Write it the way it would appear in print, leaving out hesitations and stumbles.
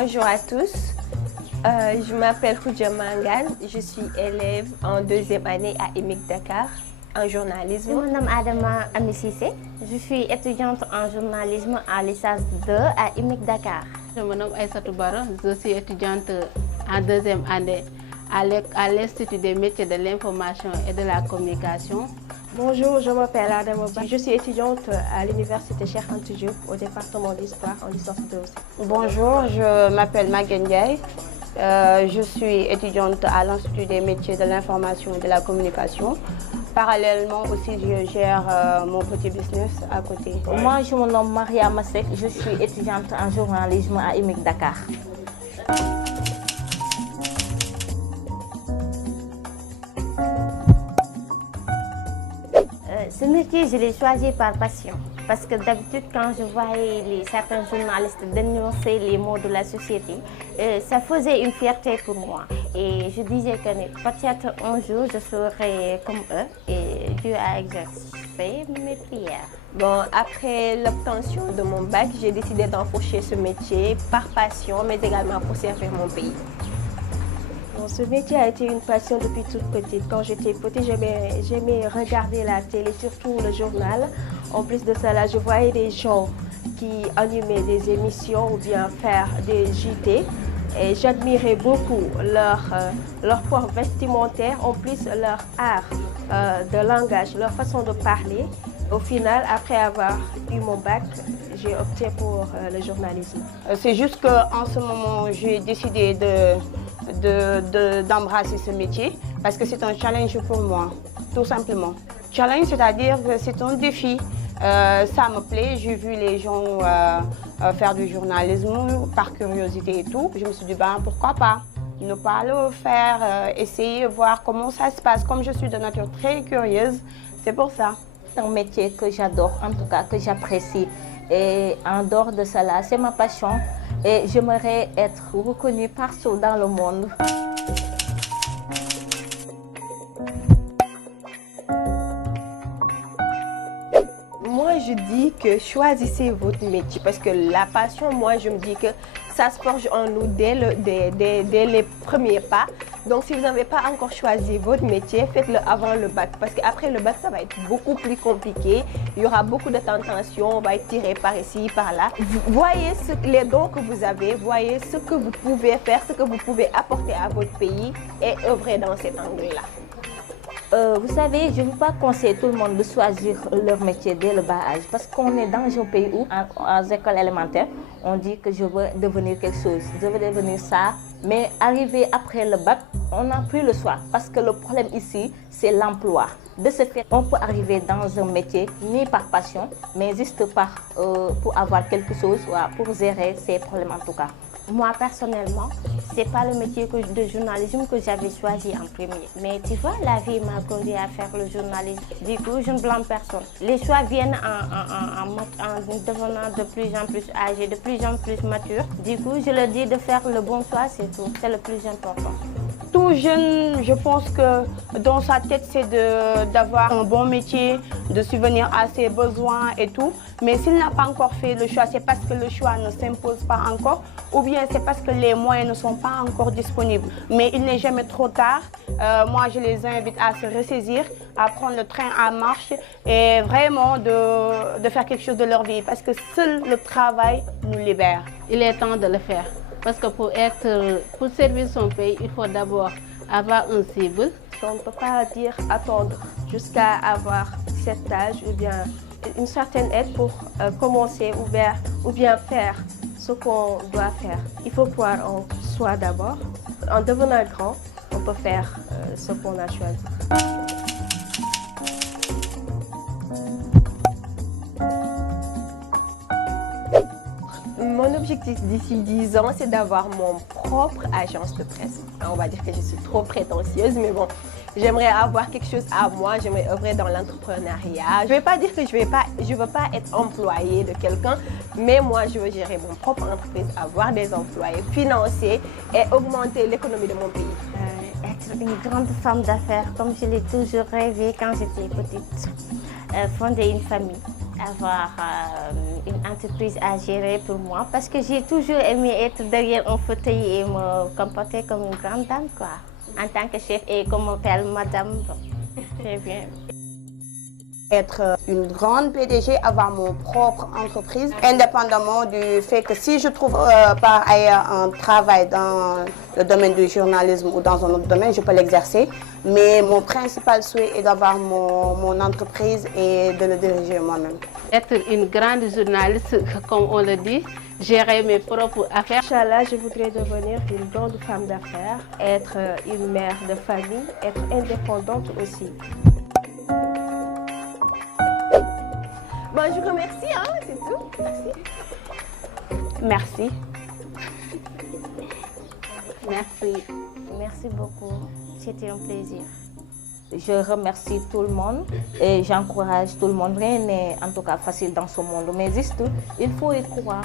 Bonjour à tous, je m'appelle Khoudia Mangane, je suis élève en deuxième année à IMIC Dakar en journalisme. Je me nomme Adama Amisissé, je suis étudiante en journalisme à licence 2 à IMIC Dakar. Je me nomme Aïssatou Baro, je suis étudiante en deuxième année à l'Institut des métiers de l'information et de la communication. Bonjour, je m'appelle Adama Ba. Je suis étudiante à l'université Cheikh Anta Diop au département d'histoire en licence 2 aussi. Bonjour, je m'appelle Maguette Ndiaye. Je suis étudiante à l'Institut des métiers de l'information et de la communication. Parallèlement aussi, je gère mon petit business à côté. Moi, je me nomme Maria Masek, je suis étudiante en journalisme à IMIC Dakar. Ce métier, je l'ai choisi par passion. Parce que d'habitude, quand je voyais certains journalistes dénoncer les maux de la société, ça faisait une fierté pour moi. Et je disais que peut-être un jour, je serai comme eux. Et Dieu a exaucé mes prières. Bon, après l'obtention de mon bac, j'ai décidé d'enfourcher ce métier par passion, mais également pour servir mon pays. Bon, ce métier a été une passion depuis toute petite. Quand j'étais petite, j'aimais regarder la télé, surtout le journal. En plus de cela, je voyais des gens qui animaient des émissions ou bien faire des JT. Et j'admirais beaucoup leur port vestimentaire, en plus leur art de langage, leur façon de parler. Au final, après avoir eu mon bac, j'ai opté pour le journalisme. C'est juste qu'en ce moment, j'ai décidé d'embrasser ce métier parce que c'est un challenge pour moi, tout simplement. Challenge, c'est-à-dire que c'est un défi. Ça me plaît, j'ai vu les gens faire du journalisme par curiosité et tout. Je me suis dit, ben, pourquoi pas ne pas le faire, essayer, voir comment ça se passe. Comme je suis de nature très curieuse, c'est pour ça. C'est un métier que j'adore, en tout cas que j'apprécie. Et en dehors de cela, c'est ma passion et j'aimerais être reconnue partout dans le monde. Moi, je dis que choisissez votre métier parce que la passion, moi, je me dis que ça se forge en nous dès les premiers pas. Donc, si vous n'avez pas encore choisi votre métier, faites-le avant le bac. Parce qu'après le bac, ça va être beaucoup plus compliqué. Il y aura beaucoup de tentations, on va être tiré par ici, par là. Voyez les dons que vous avez, voyez ce que vous pouvez faire, ce que vous pouvez apporter à votre pays et œuvrer dans cet angle-là. Vous savez, je ne veux pas conseiller tout le monde de choisir leur métier dès le bas âge parce qu'on est dans un pays où, en école élémentaire, on dit que je veux devenir quelque chose, je veux devenir ça. Mais arrivé après le bac, on n'a plus le choix parce que le problème ici, c'est l'emploi. De ce fait, on peut arriver dans un métier ni par passion, mais juste pour avoir quelque chose, pour gérer ses problèmes en tout cas. Moi, personnellement, ce n'est pas le métier de journalisme que j'avais choisi en premier. Mais tu vois, la vie m'a conduit à faire le journalisme. Du coup, je ne blâme personne. Les choix viennent en devenant de plus en plus âgé, de plus en plus mature. Du coup, je leur dis de faire le bon choix, c'est tout. C'est le plus important. Tout jeune, je pense que dans sa tête, c'est d'avoir un bon métier, de subvenir à ses besoins et tout. Mais s'il n'a pas encore fait le choix, c'est parce que le choix ne s'impose pas encore ou bien c'est parce que les moyens ne sont pas encore disponibles. Mais il n'est jamais trop tard. Moi, je les invite à se ressaisir, à prendre le train en marche et vraiment de faire quelque chose de leur vie parce que seul le travail nous libère. Il est temps de le faire. Parce que pour servir son pays, il faut d'abord avoir un cible. On ne peut pas dire attendre jusqu'à avoir cet âge ou bien une certaine aide pour commencer ou bien faire ce qu'on doit faire. Il faut croire en soi d'abord. En devenant grand, on peut faire ce qu'on a choisi. Mon objectif d'ici 10 ans, c'est d'avoir mon propre agence de presse. On va dire que je suis trop prétentieuse, mais bon, j'aimerais avoir quelque chose à moi, j'aimerais œuvrer dans l'entrepreneuriat. Je ne vais pas dire que je veux pas être employée de quelqu'un, mais moi, je veux gérer mon propre entreprise, avoir des employés, financer et augmenter l'économie de mon pays. Être une grande femme d'affaires, comme je l'ai toujours rêvé quand j'étais petite. Fonder une famille avoir une entreprise à gérer pour moi parce que j'ai toujours aimé être derrière un fauteuil et me comporter comme une grande dame, quoi. En tant que chef et comme on m'appelle madame, très bien. Être une grande PDG, avoir mon propre entreprise, indépendamment du fait que si je trouve par ailleurs un travail dans le domaine du journalisme ou dans un autre domaine, je peux l'exercer. Mais mon principal souhait est d'avoir mon entreprise et de le diriger moi-même. Être une grande journaliste, comme on le dit, gérer mes propres affaires. Inch'Allah, je voudrais devenir une grande femme d'affaires, être une mère de famille, être indépendante aussi. Bon, je vous remercie, hein, c'est tout. Merci. Merci. Merci. Merci beaucoup, c'était un plaisir. Je remercie tout le monde et j'encourage tout le monde. Rien n'est en tout cas facile dans ce monde, mais juste, il faut y croire.